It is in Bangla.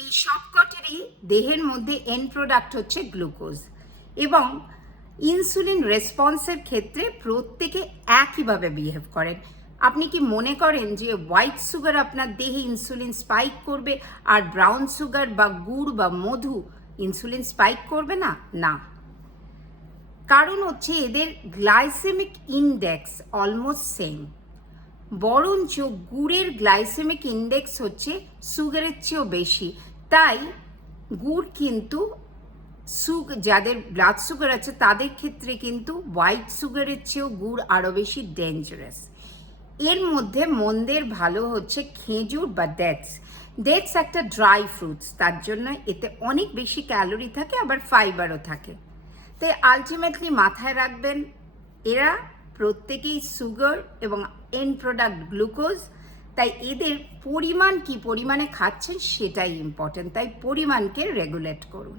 এই সবকটিরই দেহের মধ্যে এন্ড প্রোডাক্ট হচ্ছে গ্লুকোজ, এবং ইনসুলিন রেসপন্সের ক্ষেত্রে প্রত্যেকে একইভাবে বিহেভ করেন। আপনি কি মনে করেন যে হোয়াইট সুগার আপনার দেহে ইনসুলিন স্পাইক করবে আর ব্রাউন সুগার বা গুড় বা মধু ইনসুলিন স্পাইক করবে না? না, কারণ হচ্ছে এদের গ্লাইসেমিক ইন্ডেক্স অলমোস্ট সেম, বরঞ্চ গুড়ের গ্লাইসেমিক ইন্ডেক্স হচ্ছে সুগারের চেয়েও বেশি। তাই গুড় কিন্তু যাদের ব্লাড সুগার আছে তাদের ক্ষেত্রে কিন্তু হোয়াইট সুগারের চেয়েও গুড় আরও বেশি ডেঞ্জারাস। এর মধ্যে মন্দের ভালো হচ্ছে খেজুর বা ডেটস। ডেটস একটা ড্রাই ফ্রুটস, তার জন্য এতে অনেক বেশি ক্যালোরি থাকে, আবার ফাইবারও থাকে। তাই আলটিমেটলি মাথায় রাখবেন, এরা প্রত্যেকেই সুগার এবং এন্ড প্রোডাক্ট গ্লুকোজ। তাই এদের পরিমাণ কি পরিমাণে খাচ্ছেন সেটাই ইম্পর্টেন্ট, তাই পরিমাণকে রেগুলেট করুন।